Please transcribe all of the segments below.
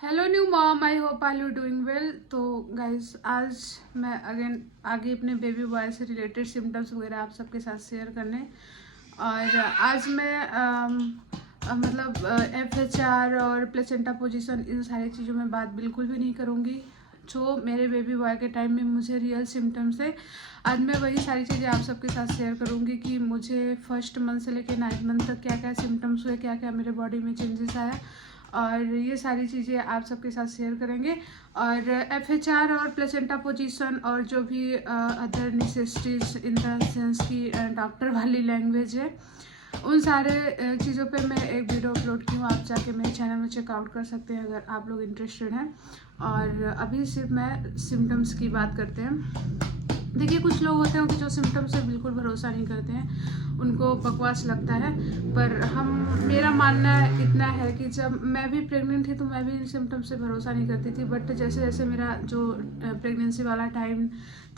Hello new mom, I hope are you doing well. तो guys आज मैं again आगे अपने बेबी बॉय से रिलेटेड सिम्टम्स वगैरह आप सबके साथ शेयर करने। और आज मैं मतलब FHR और प्लेसेंटा पोजीशन इन सारी चीज़ों में बात बिल्कुल भी नहीं करूँगी जो मेरे बेबी बॉय के टाइम में मुझे रियल सिम्टम्स है। आज मैं वही सारी चीज़ें आप सबके साथ शेयर करूँगी कि मुझे फर्स्ट मंथ से लेकर 9th मंथ तक क्या क्या सिम्टम्स हुए, क्या क्या मेरे बॉडी में चेंजेस आया, और ये सारी चीज़ें आप सबके साथ शेयर करेंगे। और FHR और प्लेसेंटा पोजीशन और जो भी other necessities in the sense की डॉक्टर वाली लैंग्वेज है, उन सारे चीज़ों पे मैं एक वीडियो अपलोड की हूँ। आप जाके मेरे चैनल में चेकआउट कर सकते हैं अगर आप लोग इंटरेस्टेड हैं। और अभी सिर्फ मैं सिम्टम्स की बात करते हैं। देखिए, कुछ लोग होते हैं कि जो सिम्टम्स से बिल्कुल भरोसा नहीं करते हैं, उनको बकवास लगता है। पर मेरा मानना इतना है कि जब मैं भी प्रेग्नेंट थी तो मैं भी इन सिम्टम्स से भरोसा नहीं करती थी। बट जैसे जैसे मेरा जो प्रेगनेंसी वाला टाइम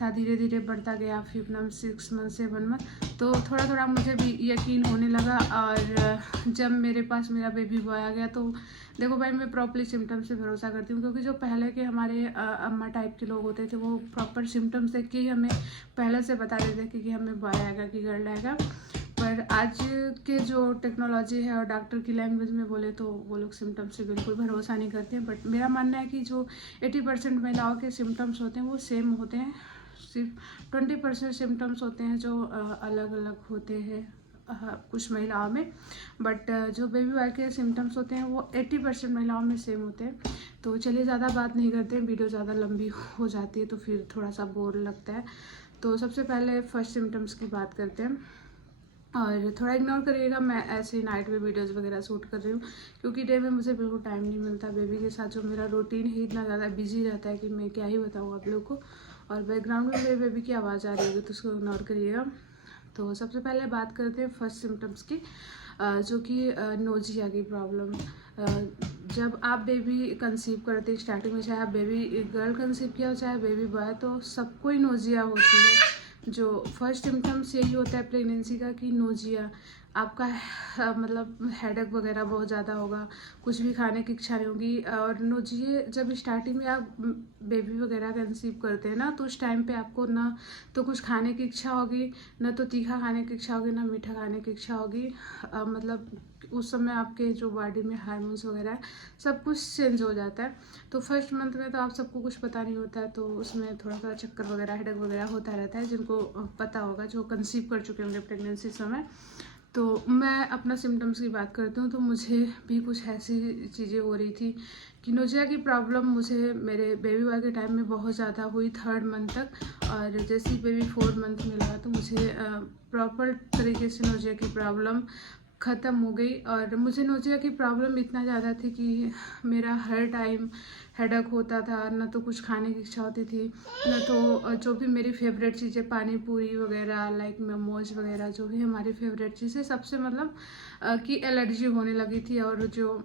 था धीरे धीरे बढ़ता गया, 5 मंथ 6 मंथ 7 मंथ, तो थोड़ा थोड़ा मुझे भी यकीन होने लगा। और जब मेरे पास मेरा बेबी बॉय आ गया तो देखो भाई, मैं प्रॉपरली सिम्टम्स से भरोसा करती हूँ, क्योंकि जो पहले के हमारे अम्मा टाइप के लोग होते थे वो प्रॉपर सिम्टम्स देख के ही हमें पहले से बता देते थे कि हमें बॉय आएगा कि गर्ल आएगा। पर आज के जो टेक्नोलॉजी है और डॉक्टर की लैंग्वेज में बोले तो वो लोग सिम्टम्स से बिल्कुल भरोसा नहीं करते हैं। बट मेरा मानना है कि जो 80% महिलाओं के सिम्टम्स होते हैं वो सेम होते हैं। सिर्फ 20% सिम्टम्स होते हैं जो अलग अलग होते हैं कुछ महिलाओं में। बट जो बेबी बॉय के सिम्टम्स होते हैं वो 80% महिलाओं में सेम होते हैं। तो चलिए, ज़्यादा बात नहीं करते हैं, वीडियो ज़्यादा लंबी हो जाती है तो फिर थोड़ा सा बोर लगता है। तो सबसे पहले फर्स्ट सिम्टम्स की बात करते हैं। और थोड़ा इग्नोर करिएगा, मैं ऐसे ही नाइट में वीडियोस वगैरह शूट कर रही हूँ, क्योंकि डे में मुझे बिल्कुल टाइम नहीं मिलता। बेबी के साथ जो मेरा रूटीन ही इतना ज़्यादा बिजी रहता है कि मैं क्या ही बताऊँ आप लोग को। और बैकग्राउंड में मेरे बेबी की आवाज़ आ रही होगी तो उसको इग्नोर करिएगा। तो सबसे पहले बात करते हैं फर्स्ट सिम्टम्स की, जो कि नोजिया की प्रॉब्लम। जब आप बेबी कंसीव करते हैं स्टार्टिंग में, चाहे आप बेबी गर्ल कंसीव किया हो चाहे बेबी बॉय, तो सबको ही नोजिया होती है। जो फर्स्ट सिम्टम्स यही होता है प्रेगनेंसी का कि नोजिया, आपका मतलब हेडेक वगैरह बहुत ज़्यादा होगा, कुछ भी खाने की इच्छा नहीं होगी। और नोजिए जब स्टार्टिंग में आप बेबी वगैरह कंसीव करते हैं ना, तो उस टाइम पे आपको ना तो कुछ खाने की इच्छा होगी, ना तो तीखा खाने की इच्छा होगी, ना मीठा खाने की इच्छा होगी। मतलब उस समय आपके जो बॉडी में हार्मोन्स वगैरह है सब कुछ चेंज हो जाता है। तो फर्स्ट मंथ में तो आप सबको कुछ पता नहीं होता है, तो उसमें थोड़ा सा चक्कर वगैरह हेडेक वगैरह होता रहता है, जिनको पता होगा, जो कंसीव कर चुके होंगे प्रेगनेंसी समय। तो मैं अपना सिम्टम्स की बात करती हूँ, तो मुझे भी कुछ ऐसी चीज़ें हो रही थी कि नोजिया की प्रॉब्लम मुझे मेरे बेबी बॉय के टाइम में बहुत ज़्यादा हुई 3rd मंथ तक। और जैसे ही बेबी 4 मंथ में लगा तो मुझे प्रॉपर तरीके से नोजिया की प्रॉब्लम ख़त्म हो गई। और मुझे नोजिया की प्रॉब्लम इतना ज़्यादा थी कि मेरा हर टाइम हेडेक होता था, ना तो कुछ खाने की इच्छा होती थी, ना तो जो भी मेरी फेवरेट चीज़ें पानी पूरी वगैरह लाइक मोमोज वगैरह जो भी हमारी फेवरेट चीज़ें, सबसे मतलब कि एलर्जी होने लगी थी। और जो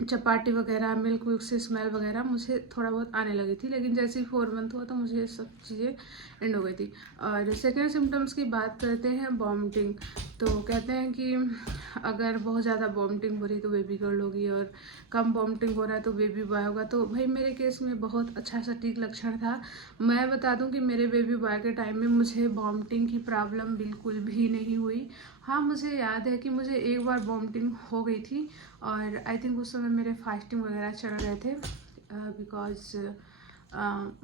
चपाटी वगैरह मिल्क विल्क से स्मेल वगैरह मुझे थोड़ा बहुत आने लगी थी। लेकिन जैसे ही 4 मंथ हुआ तो मुझे ये सब चीज़ें एंड हो गई थी। और सेकेंड सिम्टम्स की बात करते हैं, वॉमिटिंग। तो कहते हैं कि अगर बहुत ज़्यादा वॉमिटिंग हो रही तो बेबी गर्ल होगी, और कम वॉमिटिंग हो रहा है तो बेबी बॉय होगा। तो भाई मेरे केस में बहुत अच्छा सटीक लक्षण था। मैं बता दूं कि मेरे बेबी बॉय के टाइम में मुझे वॉमिटिंग की प्रॉब्लम बिल्कुल भी नहीं हुई। हाँ, मुझे याद है कि मुझे एक बार वॉमिटिंग हो गई थी, और आई थिंक उस समय मेरे फास्टिंग वगैरह चल रहे थे, बिकॉज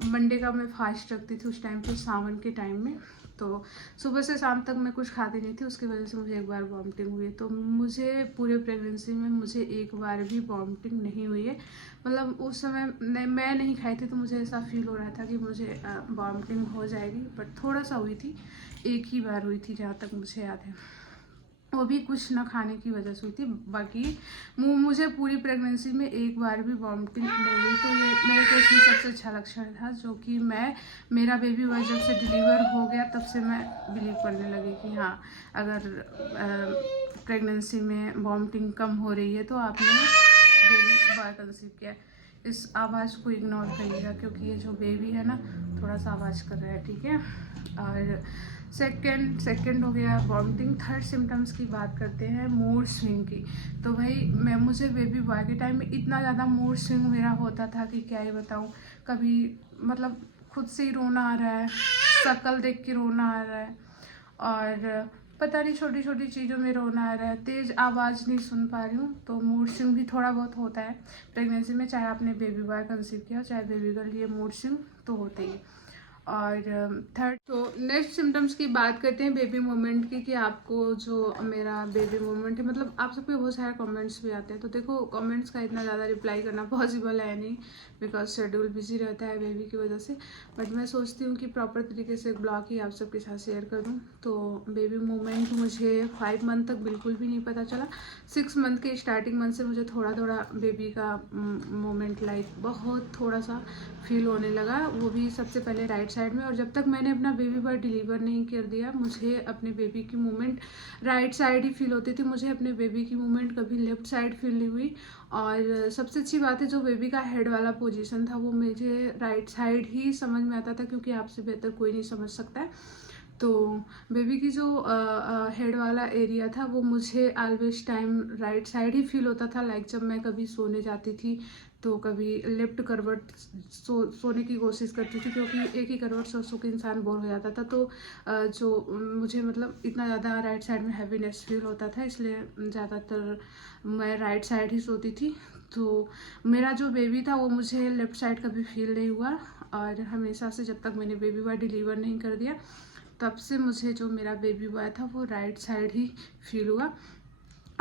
मंडे का मैं फास्ट रखती थी उस टाइम पे, सावन के टाइम में। तो सुबह से शाम तक मैं कुछ खाती नहीं थी, उसकी वजह से मुझे एक बार वॉमिटिंग हुई। तो मुझे पूरे प्रेगनेंसी में मुझे एक बार भी वॉमिटिंग नहीं हुई है। मतलब उस समय मैं नहीं खाई थी तो मुझे ऐसा फील हो रहा था कि मुझे वॉमिटिंग हो जाएगी, बट थोड़ा सा हुई थी, एक ही बार हुई थी जहाँ तक मुझे याद है, वो भी कुछ ना खाने की वजह से हुई थी। बाकी मुझे पूरी प्रेगनेंसी में एक बार भी वॉमिटिंग नहीं हुई। तो ये मेरे केस में सबसे अच्छा लक्षण था, जो कि मेरा बेबी बॉय जब से डिलीवर हो गया तब से मैं बिलीव करने लगी कि हाँ, अगर प्रेगनेंसी में वॉमिटिंग कम हो रही है तो आपने बेबी बॉय कंसीव किया है। इस आवाज़ को इग्नोर करिएगा, क्योंकि ये जो बेबी है ना थोड़ा सा आवाज़ कर रहा है, ठीक है। और सेकंड हो गया वॉमिटिंग। थर्ड सिम्टम्स की बात करते हैं मूड स्विंग की। तो भाई मुझे बेबी बॉय के टाइम में इतना ज़्यादा मूड स्विंग मेरा होता था कि क्या ही बताऊँ। कभी मतलब खुद से ही रोना आ रहा है, शक्ल देख के रोना आ रहा है, और पता नहीं छोटी छोटी चीज़ों में रोना आ रहा है, तेज़ आवाज़ नहीं सुन पा रही हूँ। तो मूड स्विंग भी थोड़ा बहुत होता है प्रेगनेंसी में, चाहे आपने बेबी बॉय कंसीव किया चाहे बेबी गर्ल, ये मूड स्विंग तो होते ही। और थर्ड, तो नेक्स्ट सिम्टम्स की बात करते हैं बेबी मोमेंट की, कि आपको जो मेरा बेबी मोमेंट है, मतलब आप सबके बहुत सारे कमेंट्स भी आते हैं। तो देखो कमेंट्स का इतना ज़्यादा रिप्लाई करना पॉसिबल है नहीं, बिकॉज शेड्यूल बिजी रहता है बेबी की वजह से। बट मैं सोचती हूँ कि प्रॉपर तरीके से ब्लॉग ही आप सबके साथ शेयर करूँ। तो बेबी मोमेंट मुझे 5 मंथ तक बिल्कुल भी नहीं पता चला। 6 मंथ के स्टार्टिंग मंथ से मुझे थोड़ा थोड़ा बेबी का मोमेंट लाइक बहुत थोड़ा सा फील होने लगा, वो भी सबसे पहले राइट साइड में। और जब तक मैंने अपना बेबी बॉय डिलीवर नहीं कर दिया, मुझे अपने बेबी की मूवमेंट राइट साइड ही फील होती थी। मुझे अपने बेबी की मूवमेंट कभी लेफ्ट साइड फील नहीं हुई। और सबसे अच्छी बात है, जो बेबी का हेड वाला पोजीशन था वो मुझे राइट साइड ही समझ में आता था, क्योंकि आपसे बेहतर कोई नहीं समझ सकता है। तो बेबी की जो हेड वाला एरिया था वो मुझे ऑलवेज टाइम राइट साइड ही फील होता था। लाइक जब मैं कभी सोने जाती थी तो कभी लेफ्ट करवट सोने की कोशिश करती थी, क्योंकि एक ही करवट सो के इंसान बोर हो जाता था। तो जो मुझे मतलब इतना ज़्यादा राइट साइड में हैवीनेस फील होता था, इसलिए ज़्यादातर मैं राइट साइड ही सोती थी। तो मेरा जो बेबी था वो मुझे लेफ़्ट साइड कभी फील नहीं हुआ। और हमेशा से जब तक मैंने बेबी बॉय डिलीवर नहीं कर दिया, तब से मुझे जो मेरा बेबी बॉय था वो राइट साइड ही फील हुआ।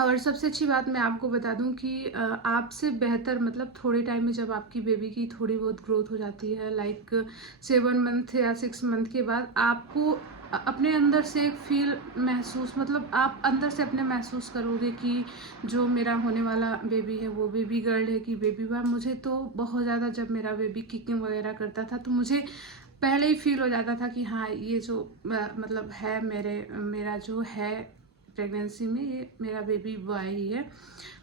और सबसे अच्छी बात मैं आपको बता दूं कि आपसे बेहतर, मतलब थोड़े टाइम में जब आपकी बेबी की थोड़ी बहुत ग्रोथ हो जाती है, लाइक 7 मंथ या 6 मंथ के बाद, आपको अपने अंदर से एक फील महसूस, मतलब आप अंदर से अपने महसूस करोगे कि जो मेरा होने वाला बेबी है वो बेबी गर्ल है कि बेबी बॉय। मुझे तो बहुत ज़्यादा, जब मेरा बेबी किकिंग वगैरह करता था तो मुझे पहले ही फील हो जाता था कि हाँ ये जो मतलब है मेरा जो है प्रेगनेंसी में, ये मेरा बेबी बॉय ही है।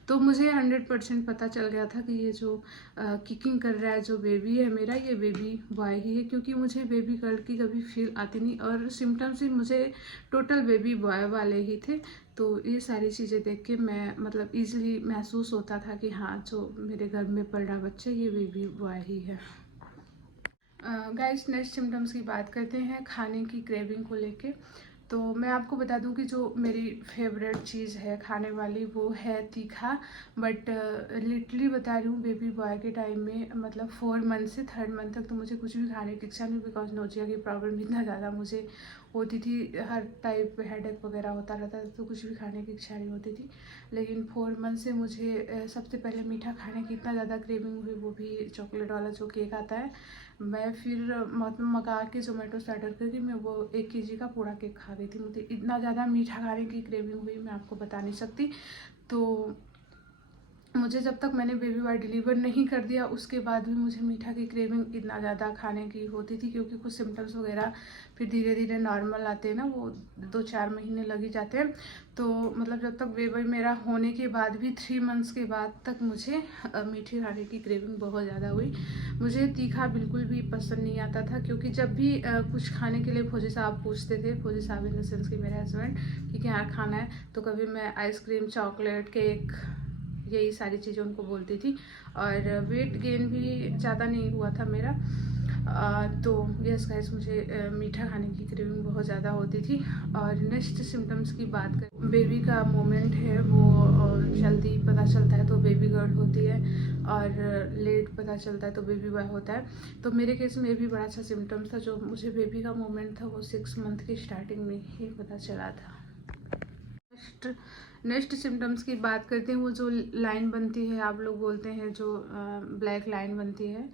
तो मुझे 100% पता चल गया था कि ये जो किकिंग कर रहा है जो बेबी है मेरा, ये बेबी बॉय ही है, क्योंकि मुझे बेबी गर्ल की कभी फील आती नहीं, और सिम्टम्स भी मुझे टोटल बेबी बॉय वाले ही थे। तो ये सारी चीज़ें देख के मैं मतलब ईजिली महसूस होता था कि हाँ जो मेरे घर में पल रहा बच्चा ये बेबी बॉय ही है। गाइस नेक्स्ट सिम्टम्स की बात करते हैं खाने की क्रेविंग को लेके। तो मैं आपको बता दूं कि जो मेरी फेवरेट चीज़ है खाने वाली वो है तीखा। बट लिटरली बता रही हूँ, बेबी बॉय के टाइम में मतलब 4 मंथ से 3rd मंथ तक तो मुझे कुछ भी खाने की इच्छा नहीं, बिकॉज नोजिया की प्रॉब्लम इतना ज़्यादा मुझे होती थी, हर टाइप हेडेक वगैरह होता रहता था, तो कुछ भी खाने की इच्छा नहीं होती थी। लेकिन 4 मंथ से मुझे सबसे पहले मीठा खाने की इतना ज़्यादा क्रेविंग हुई, वो भी चॉकलेट वाला जो केक आता है। मैं फिर मंगा के जोमेटो से ऑर्डर करके मैं वो 1 kg का पूरा केक खा गई थी। मुझे इतना ज़्यादा मीठा खाने की क्रेविंग हुई, मैं आपको बता नहीं सकती। तो मुझे जब तक मैंने बेबी बॉय डिलीवर नहीं कर दिया उसके बाद भी मुझे मीठा की क्रेविंग इतना ज़्यादा खाने की होती थी, क्योंकि कुछ सिम्टम्स वगैरह फिर धीरे धीरे नॉर्मल आते हैं ना, वो 2-4 महीने लग ही जाते हैं। तो मतलब जब तक बेबी मेरा होने के बाद भी 3 मंथ्स के बाद तक मुझे मीठे खाने की क्रेविंग बहुत ज़्यादा हुई। मुझे तीखा बिल्कुल भी पसंद नहीं आता था, क्योंकि जब भी कुछ खाने के लिए फौजी साहब पूछते थे, फौजी साहब इन द सेंस कि मेरे हस्बैंड, कि क्या खाना है, तो कभी मैं आइसक्रीम, चॉकलेट, केक, यही सारी चीज़ें उनको बोलती थी। और वेट गेन भी ज़्यादा नहीं हुआ था मेरा। तो यस गाइस, मुझे मीठा खाने की क्रेविंग बहुत ज़्यादा होती थी। और नेक्स्ट सिम्टम्स की बात करें, बेबी का मोमेंट है वो जल्दी पता चलता है तो बेबी गर्ल होती है, और लेट पता चलता है तो बेबी बॉय होता है। तो मेरे केस में भी बड़ा अच्छा सिम्टम्स था, जो मुझे बेबी का मोमेंट था वो 6 मंथ की स्टार्टिंग में ही पता चला था। नेक्स्ट सिम्टम्स की बात करते हैं, वो जो लाइन बनती है, आप लोग बोलते हैं जो ब्लैक लाइन बनती है,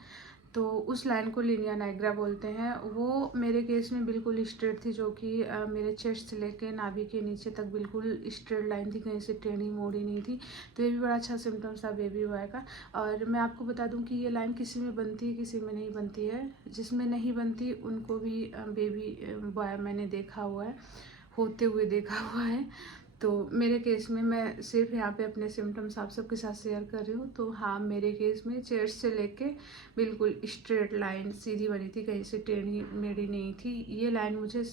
तो उस लाइन को लिनिया नाइग्रा बोलते हैं। वो मेरे केस में बिल्कुल स्ट्रेट थी, जो कि मेरे चेस्ट से लेके नाभि के नीचे तक बिल्कुल स्ट्रेट लाइन थी, कहीं से टेढ़ी मोड़ी नहीं थी। तो ये भी बड़ा अच्छा सिम्टम्स था बेबी बॉय का। और मैं आपको बता दूं कि ये लाइन किसी में बनती है, किसी में नहीं बनती है। जिसमें नहीं बनती उनको भी बेबी बॉय मैंने देखा हुआ है, होते हुए देखा हुआ है। तो मेरे केस में मैं सिर्फ यहाँ पे अपने सिम्टम्स आप सबके साथ शेयर कर रही हूँ। तो हाँ, मेरे केस में चेस्ट से लेके बिल्कुल स्ट्रेट लाइन सीधी बनी थी, कहीं से टेढ़ी मेढ़ी नहीं थी। ये लाइन मुझे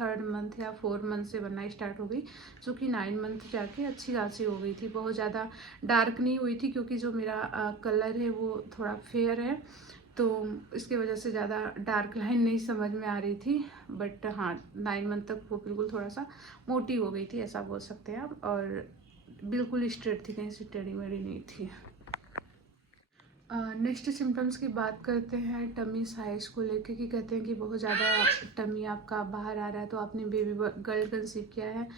3rd मंथ या 4th मंथ से बनना स्टार्ट हो गई, जो कि 9 मंथ जाके अच्छी खासी हो गई थी। बहुत ज़्यादा डार्क नहीं हुई थी क्योंकि जो मेरा कलर है वो थोड़ा फेयर है, तो इसकी वजह से ज़्यादा डार्क लाइन नहीं समझ में आ रही थी। बट हाँ, 9 मंथ तक वो बिल्कुल थोड़ा सा मोटी हो गई थी, ऐसा बोल सकते हैं आप। और बिल्कुल स्ट्रेट थी, कहीं से टेढ़ी मेढ़ी नहीं थी। नेक्स्ट सिम्टम्स की बात करते हैं टमी साइज को लेके, कि कहते हैं कि बहुत ज़्यादा टमी आपका बाहर आ रहा है, तो आपने बेबी गर्ल कंसीव किया है।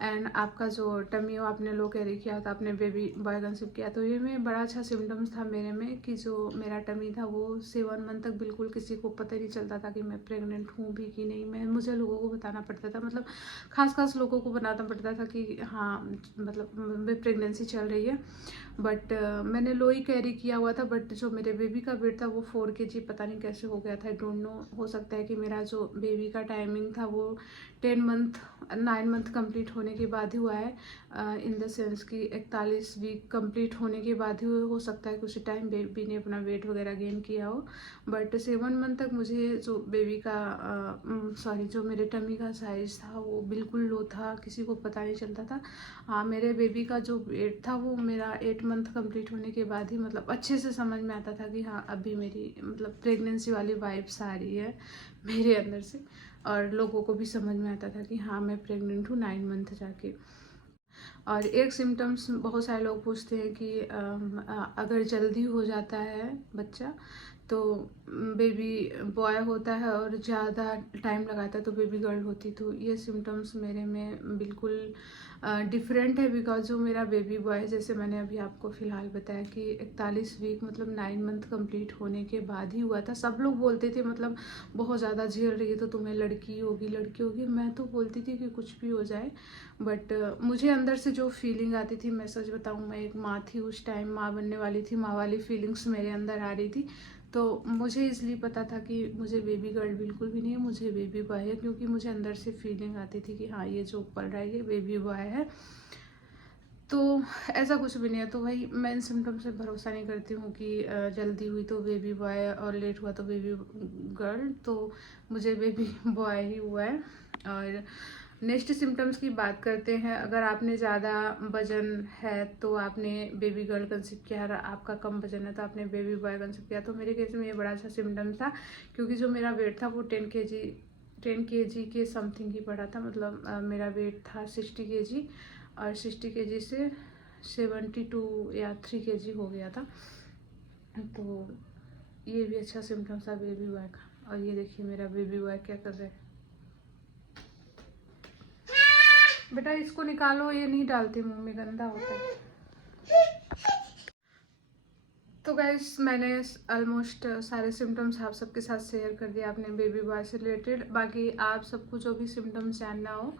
एंड आपका जो टमी हो आपने लो कैरी किया था, आपने बेबी बॉय कंसीव किया। तो ये में बड़ा अच्छा सिम्टम्स था मेरे में कि जो मेरा टमी था वो 7 मंथ तक बिल्कुल किसी को पता नहीं चलता था कि मैं प्रेग्नेंट हूँ भी कि नहीं। मुझे लोगों को बताना पड़ता था, मतलब खास लोगों को बताना पड़ता था कि हाँ मतलब प्रेगनेंसी चल रही है। बट मैंने लो ही कैरी किया हुआ था। बट जो मेरे बेबी का वेट था वो 4 kg पता नहीं कैसे हो गया था, आई डोंट नो। हो सकता है कि मेरा जो बेबी का टाइमिंग था वो 9 मंथ कंप्लीट होने के बाद ही हुआ है, इन द सेंस कि 41 वीक कंप्लीट होने के बाद ही हो सकता है कुछ टाइम बेबी ने अपना वेट वगैरह गेन किया हो। बट 7 मंथ तक मुझे जो बेबी का जो मेरे टमी का साइज़ था वो बिल्कुल लो था, किसी को पता नहीं चलता था। हाँ, मेरे बेबी का जो वेट था वो मेरा 8 मंथ कंप्लीट होने के बाद ही मतलब अच्छे से समझ में आता था कि हाँ अभी मेरी मतलब प्रेगनेंसी वाली वाइब्स आ रही है मेरे अंदर से। और लोगों को भी समझ में आता था कि हाँ मैं प्रेग्नेंट हूँ 9 मंथ जाके। और एक सिम्टम्स बहुत सारे लोग पूछते हैं कि अगर जल्दी हो जाता है बच्चा तो बेबी बॉय होता है, और ज़्यादा टाइम लगाता है तो बेबी गर्ल होती। तो ये सिम्टम्स मेरे में बिल्कुल डिफरेंट है, बिकॉज जो मेरा बेबी बॉय है, जैसे मैंने अभी आपको फ़िलहाल बताया कि 41 वीक मतलब 9 मंथ कंप्लीट होने के बाद ही हुआ था। सब लोग बोलते थे मतलब बहुत ज़्यादा झेल रही है तो तुम्हें लड़की होगी। मैं तो बोलती थी कि कुछ भी हो जाए, बट मुझे अंदर से जो फीलिंग आती थी, मैं सच बताऊँ मैं एक माँ थी उस टाइम, माँ बनने वाली थी, माँ वाली फीलिंग्स मेरे अंदर आ रही थी। तो मुझे इसलिए पता था कि मुझे बेबी गर्ल बिल्कुल भी नहीं है, मुझे बेबी बॉय है, क्योंकि मुझे अंदर से फीलिंग आती थी कि हाँ ये जो पल रहा है ये बेबी बॉय है। तो ऐसा कुछ भी नहीं है। तो भाई मैं इन सिम्टम्स से भरोसा नहीं करती हूँ कि जल्दी हुई तो बेबी बॉय और लेट हुआ तो बेबी गर्ल। तो मुझे बेबी बॉय ही हुआ है। और नेक्स्ट सिम्टम्स की बात करते हैं। अगर आपने ज़्यादा वजन है तो आपने बेबी गर्ल कंसीव किया, और आपका कम वजन है तो आपने बेबी बॉय कंसीव किया। तो मेरे केस में ये बड़ा अच्छा सिम्टम था, क्योंकि जो मेरा वेट था वो 10 kg के समथिंग ही पड़ा था। मतलब मेरा वेट था 60 kg, और 60 kg से 72 या 3 kg हो गया था। तो ये भी अच्छा सिम्टम था बेबी बॉय का। और ये देखिए मेरा बेबी बॉय क्या कर रहा है। बेटा इसको निकालो, ये नहीं डालती मुंह में, गंदा होता है। तो गाइस मैंने ऑलमोस्ट सारे सिम्टम्स आप सबके साथ शेयर कर दिया अपने बेबी बॉय से रिलेटेड। बाकी आप सबको जो भी सिम्टम्स जानना हो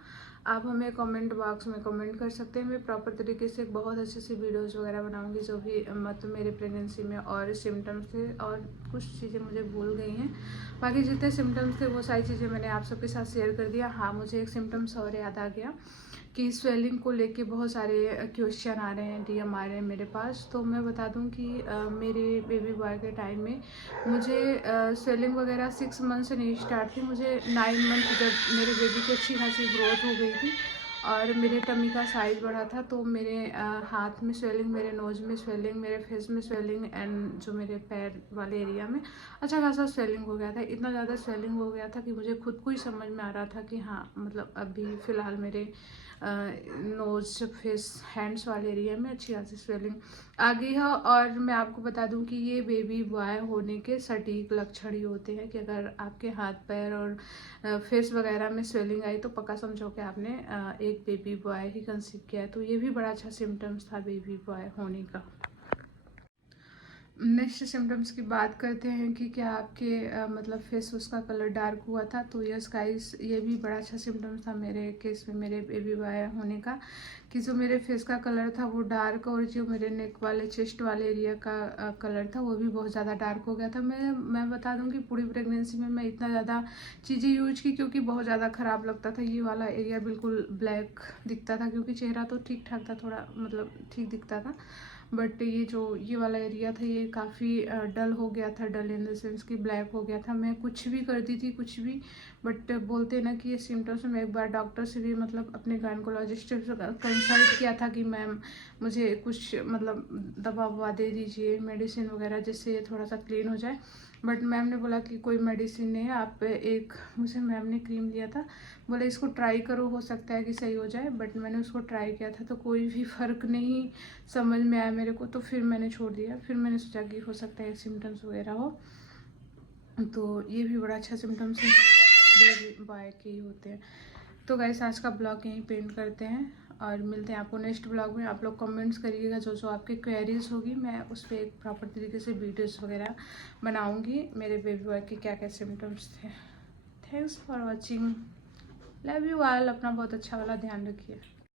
आप हमें कमेंट बॉक्स में कमेंट कर सकते हैं। मैं प्रॉपर तरीके से बहुत अच्छे से वीडियोस वगैरह बनाऊंगी, जो भी मतलब मेरे प्रेगनेंसी में और सिम्टम्स थे, और कुछ चीज़ें मुझे भूल गई हैं। बाकी जितने सिम्टम्स थे वो सारी चीज़ें मैंने आप सबके साथ शेयर कर दिया। हाँ, मुझे एक सिम्टम्स और याद आ गया कि स्वेलिंग को लेके बहुत सारे क्वेश्चन आ रहे हैं, डीएम आ रहे हैं मेरे पास। तो मैं बता दूं कि मेरे बेबी बॉय के टाइम में मुझे स्वेलिंग वगैरह 6 मंथ से नहीं स्टार्ट थी। मुझे 9 मंथ जब मेरे बेबी की अच्छी खासी ग्रोथ हो गई थी और मेरे टमी का साइज़ बढ़ा था, तो मेरे हाथ में स्वेलिंग, मेरे नोज़ में स्वेलिंग, मेरे फेस में स्वेलिंग, एंड जो मेरे पैर वाले एरिया में अच्छा खासा स्वेलिंग हो गया था। इतना ज़्यादा स्वेलिंग हो गया था कि मुझे खुद को ही समझ में आ रहा था कि हाँ मतलब अभी फ़िलहाल मेरे नोज़, फेस, हैंड्स वाले एरिया में अच्छी खासी स्वेलिंग आ गई है। और मैं आपको बता दूं कि ये बेबी बॉय होने के सटीक लक्षण ही होते हैं कि अगर आपके हाथ पैर और फेस वगैरह में स्वेलिंग आई तो पक्का समझो कि आपने एक बेबी बॉय ही कंसीव किया है। तो ये भी बड़ा अच्छा सिम्टम्स था बेबी बॉय होने का। नेक्स्ट सिम्टम्स की बात करते हैं कि क्या आपके मतलब फेस उसका कलर डार्क हुआ था। तो यस गाइस, ये भी बड़ा अच्छा सिम्टम्स था मेरे केस में, मेरे बेबी बॉय होने का, कि जो मेरे फेस का कलर था वो डार्क, और जो मेरे नेक वाले, चेस्ट वाले एरिया का कलर था वो भी बहुत ज़्यादा डार्क हो गया था। मैं बता दूं कि पूरी प्रेगनेंसी में मैं इतना ज़्यादा चीज़ें यूज की क्योंकि बहुत ज़्यादा ख़राब लगता था। ये वाला एरिया बिल्कुल ब्लैक दिखता था, क्योंकि चेहरा तो ठीक ठाक था, थोड़ा मतलब ठीक दिखता था, बट ये वाला एरिया था ये काफ़ी डल हो गया था, डल इन द सेंस कि ब्लैक हो गया था। मैं कुछ भी करती थी कुछ भी, बट बोलते ना कि ये सिम्टम्स। मैं एक बार डॉक्टर से भी मतलब अपने गायनकोलॉजिस्ट से कंसल्ट किया था कि मैम मुझे कुछ मतलब दवा ववा दे दीजिए, मेडिसिन वगैरह, जिससे ये थोड़ा सा क्लीन हो जाए। बट मैम ने बोला कि कोई मेडिसिन नहीं है, आप एक मुझे मैम ने क्रीम दिया था, बोले इसको ट्राई करो, हो सकता है कि सही हो जाए। बट मैंने उसको ट्राई किया था तो कोई भी फ़र्क नहीं समझ में आया मेरे को, तो फिर मैंने छोड़ दिया। फिर मैंने सोचा कि हो सकता है सिम्टम्स वगैरह हो, तो ये भी बड़ा अच्छा सिम्टम्स है, बेबी बॉय के ही होते हैं। तो गाइस आज का ब्लॉग यहीं पेंट करते हैं और मिलते हैं आपको नेक्स्ट ब्लॉग में। आप लोग कमेंट्स करिएगा, जो जो आपकी क्वेरीज होगी मैं उस पर एक प्रॉपर तरीके से वीडियोस वगैरह बनाऊंगी, मेरे बेबी बॉय के क्या क्या सिम्टम्स थे। Thanks for watching, love you all. अपना बहुत अच्छा वाला ध्यान रखिए।